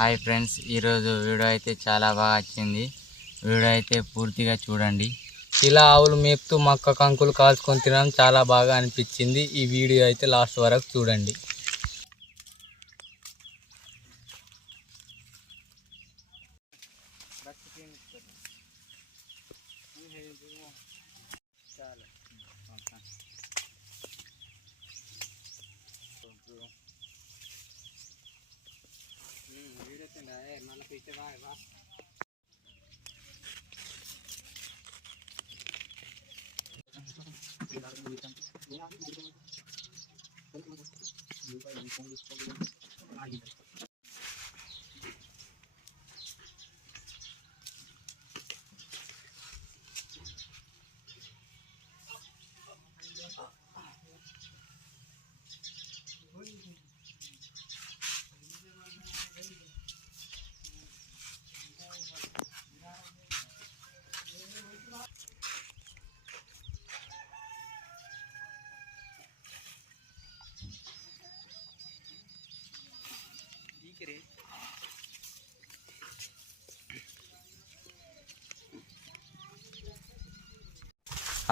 Hi friends, ఈరోజు video అయితే చాలా బాగా వచ్చింది. వీడియో అయితే పూర్తిగా చూడండి. ఇలా ఆవులు మేపుతూ మక్క కంకులు కాల్చుకొని తినడం చాలా బాగా అనిపించింది. ఈ వీడియో అయితే లాస్ట్ వరకు చూడండి.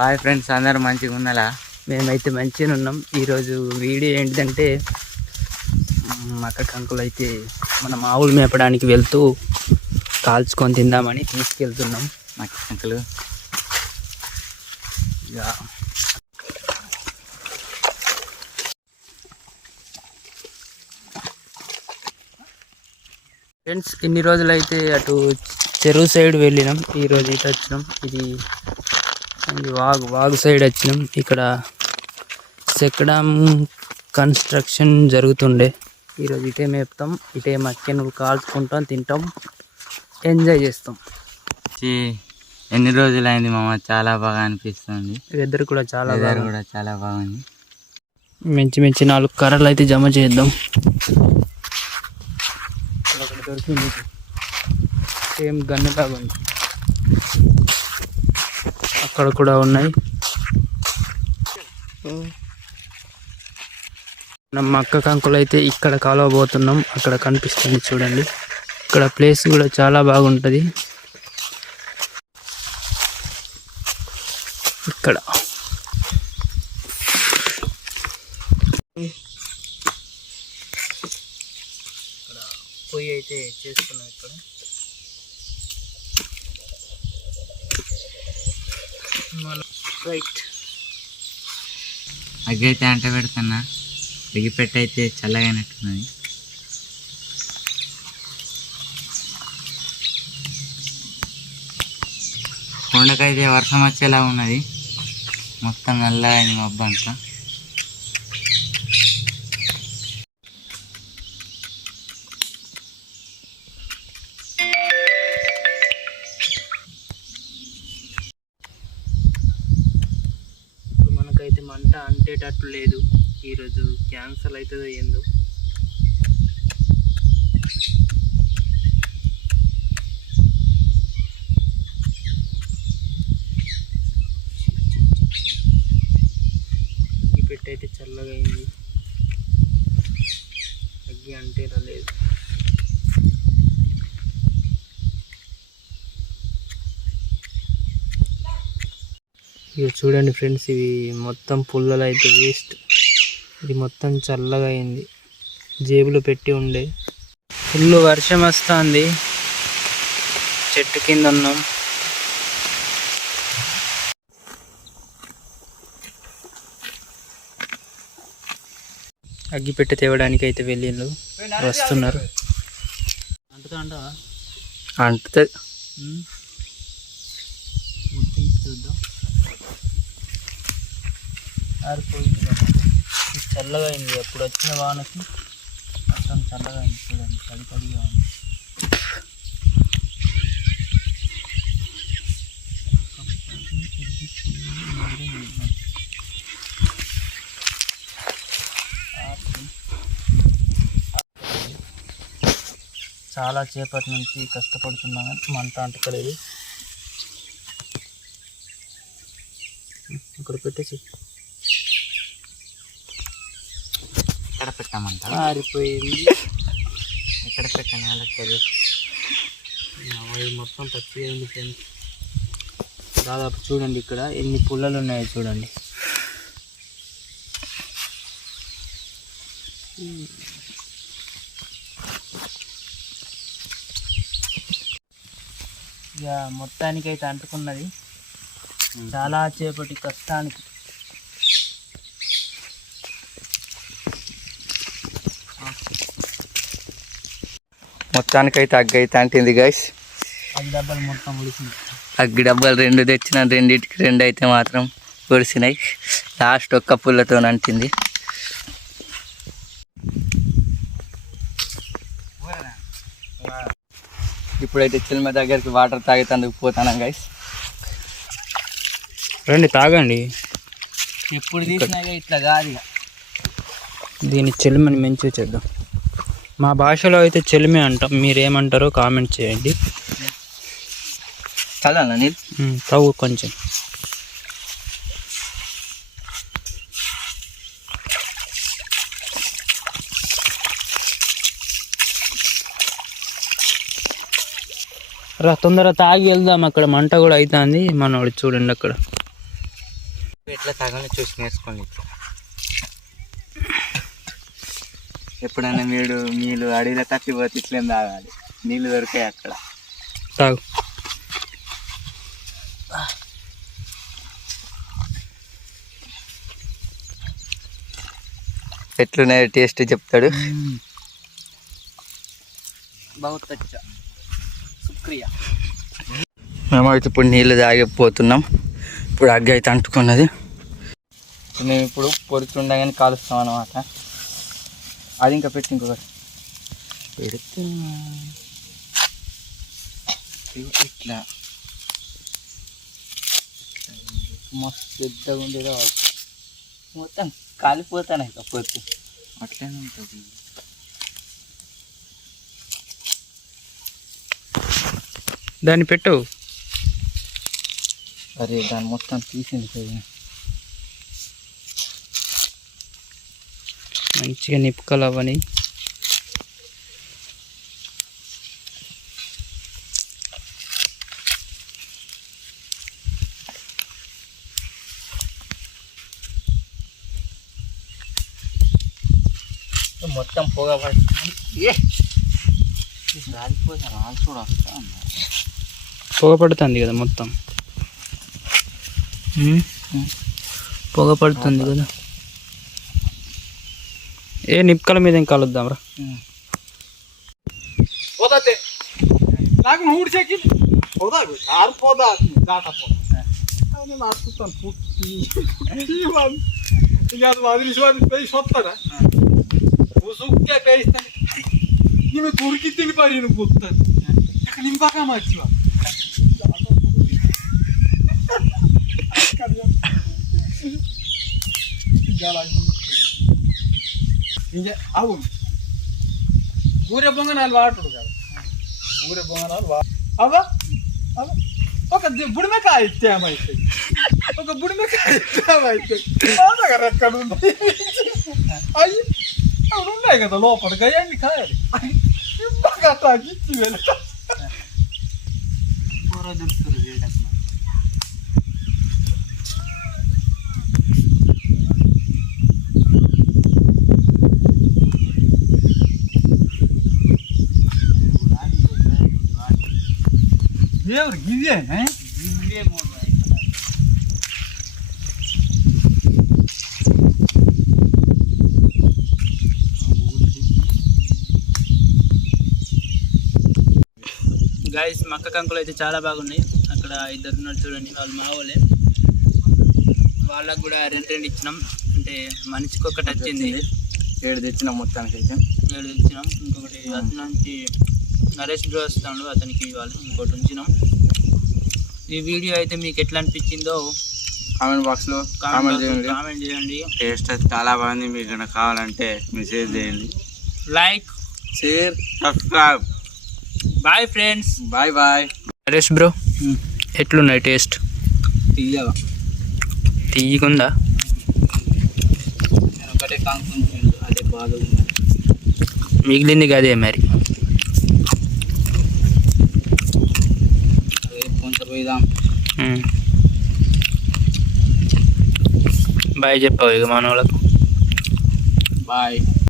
హాయ్ ఫ్రెండ్స్, అందరూ మంచిగా ఉన్నారా? మేమైతే మంచిగా ఉన్నాం. ఈరోజు వీడియో ఏంటంటే మక్క కంకులు అయితే మనం ఆవులు మేపడానికి వెళ్తూ కాల్చుకొని తిందామని తీసుకెళ్తున్నాం. మక్క కంకులు ఫ్రెండ్స్, ఇన్ని రోజులైతే అటు చెరువు సైడ్ వెళ్ళినాం. ఈరోజు ఇటు వచ్చినాం. ఇది వాగు సైడ్ వచ్చినాం. ఇక్కడ చెక్కడం కన్స్ట్రక్షన్ జరుగుతుండే. ఈరోజు ఇటే మేపుతాం, ఇటే మక్కెను కాల్చుకుంటాం, తింటాం, ఎంజాయ్ చేస్తాం. ఎన్ని రోజులైంది మామ, చాలా బాగా అనిపిస్తుంది. వెదర్ కూడా చాలా బాగుంది. మంచి 4 కర్రలు అయితే జమ చేద్దాం. ఒకటి దొరికింది, సేమ్ గన్నులాగా ఉంది. అక్కడ కూడా ఉన్నాయి. మనం మక్క కంకులు అయితే ఇక్కడ కాలవబోతున్నాం. అక్కడ కనిపిస్తుంది చూడండి. ఇక్కడ ప్లేస్ కూడా చాలా బాగుంటుంది. ఇక్కడ పొయ్యి అయితే చేస్తున్నాం. ఇక్కడ రైట్ అగ్గి అయితే అంట పెడుతున్నా. అగ్గి పెట్టి అయితే చల్లగైనట్టున్నది. కొండకైతే వర్షం వచ్చేలా ఉన్నది. మొత్తం నల్లగా మబ్బు అంతా. మనకైతే మంట అంటేటట్టు లేదు. ఈరోజు క్యాన్సల్ అవుతుందో ఏందో. అగ్గి పెట్టి అయితే చల్లగా అయింది. అగ్గి అంటే లేదు. ఇవి చూడండి ఫ్రెండ్స్, ఇవి మొత్తం పుల్లలు అయితే వేస్ట్. ఇది మొత్తం చల్లగా అయింది. జేబులో పెట్టి ఉండే. ఫుల్ వర్షం వస్తుంది. చెట్టు కింద ఉన్నాం. అగ్గి పెట్టి తేవడానికి అయితే వెళ్ళిండ్రు, వస్తున్నారు. అంటుతుంది. చూద్దాం. ఆరిపోయింది కదా, చల్లగా అయింది. అప్పుడు వచ్చిన వానకి మొత్తం చల్లగా అయింది. చూడండి, తడిగా ఉంది. చాలా సేపటి నుంచి కష్టపడుతున్నాను, మంట అంటుకోలేదు. ఇక్కడ పెట్టేసి ఎక్కడ పెట్టామంట? ఆరిపోయింది. ఎక్కడ పెట్టాను వాళ్ళకి తెలియదు. ఇది మొత్తం పచ్చిగా ఉంది ఫ్రెండ్స్. దాదాపు చూడండి ఇక్కడ ఎన్ని పుల్లలు ఉన్నాయో చూడండి. ఇక మొత్తానికైతే అంటుకున్నది చాలా చేపటి కష్టానికి. మొత్తానికైతే అగ్గి అయితే అంటింది గైస్. అది డబ్బాలు మొత్తం ఉడిసింది. అగ్గి డబ్బాలు 2 తెచ్చిన, 2కి 2 అయితే మాత్రం పొడిసినాయి. లాస్ట్ ఒక్క పుల్లతో అంటింది. ఇప్పుడైతే చిల్మ దగ్గరికి వాటర్ తాగేందుకు పోతాను గైస్. రండి తాగండి. ఎప్పుడు తీసినా ఇట్లా కాదు. దీన్ని చెలిమని మంచిగా చేద్దాం. మా భాషలో అయితే చెలిమి అంటాం, మీరేమంటారో కామెంట్ చేయండి. చల్లా నీళ్ళు తాగు కొంచెం. రా తొందరగా తాగి వెళ్దాం. అక్కడ మంట కూడా అవుతుంది. మనోడు చూడండి అక్కడ ఎట్లా తాగాలో చూసి నేర్చుకోండి. ఎప్పుడైనా మీరు అడవిలో తప్పిపోతే ఇట్లేం తాగాలి. నీళ్ళు దొరికాయి అక్కడ. తాగు. ఎట్లున్నాయో టేస్ట్ చెప్తాడు. మేమైతే ఇప్పుడు నీళ్ళు తాగిపోతున్నాం. ఇప్పుడు అగ్గి అయితే అంటుకున్నది. మేము ఇప్పుడు పొరుచుండగానే కాలుస్తాం అన్నమాట. అది ఇంకా పెట్టి ఇంకొకటి పెడితే ఇట్లా మస్తు పెద్దగా ఉంది కావచ్చు. మొత్తం కాలిపోతాను కాకపోతే అట్లనే ఉంటుంది. దాన్ని పెట్టు. అరే దాన్ని మొత్తం తీసింది కదా. మంచిగా నిప్పుకలు అవ్వని. మొత్తం పొగ పడుతుంది. రాలిపోతాను వాళ్ళు కూడా వస్తా. పొగ పడుతుంది కదా మొత్తం. పొగ పడుతుంది కదా. ఏ నిప్పుకల మీద ఇంకా కలుద్దాం రా. నాకు నూడు చెక్కి పోదాకు ఆరిపోదా దాటపో నాటుతాను పుట్టి ఇక అది వదిలిసి పేసి వస్తాడా ఉసుక్కే పేయిస్తాను. నేను తురికి తిని పడి నేను పుత్తాను ఇక్కడ నింపాక మర్చివా ఇంకే అవును ఊరే బొంగనాలు వాడుతాడు కదా. ఊరే బొంగనాలు అవా అవ ఒక బుడిమకాయ ఇచ్చామైతే ఒక బుడిమకాయ ఇచ్చామైతే ఎక్కడ ఉన్నాయి అయ్యి అవి ఉన్నాయి కదా లోపల గయండి కాయాలి బాగా తాగిచ్చి వెళ్ళ కూర దొరుకుతుంది. దేవుడు గివ్వేనా ఇవే 3 గైస్ మక్క కంకులు అయితే చాలా బాగున్నాయి. అక్కడ 2 ఉన్నారు చూడండి, వాళ్ళు మా వాళ్ళే. వాళ్ళకు కూడా 2 ఇచ్చినాం. అంటే మనిషికి ఒకటి వచ్చింది. 7 తెచ్చినాం మొత్తానికి అయితే. 7 తెచ్చినాం. ఇంకొకటి అతని నుంచి నరేష్ బ్రో వస్తాడు, అతనికి ఇవ్వాలి. ఇంకోటి ఉంచినాం. ఈ వీడియో అయితే మీకు ఎట్లా అనిపించిందో కామెంట్ బాక్స్లో కామెంట్ చేయండి. టేస్ట్ అయితే చాలా బాగుంది. మీకు ఏమైనా కావాలంటే మెసేజ్ చేయండి. Like, share, subscribe. Bye friends. Bye bye. Naresh bro ఎట్లున్నాయి టేస్ట్? తీయగా తీయకుందా? ఒకటే కాంకుంటుంది, అదే బాగా మిగిలింది కదే మరి. పోయిదాం. బాయ్ చెప్పావు ఇక మన వాళ్ళకు. బాయ్.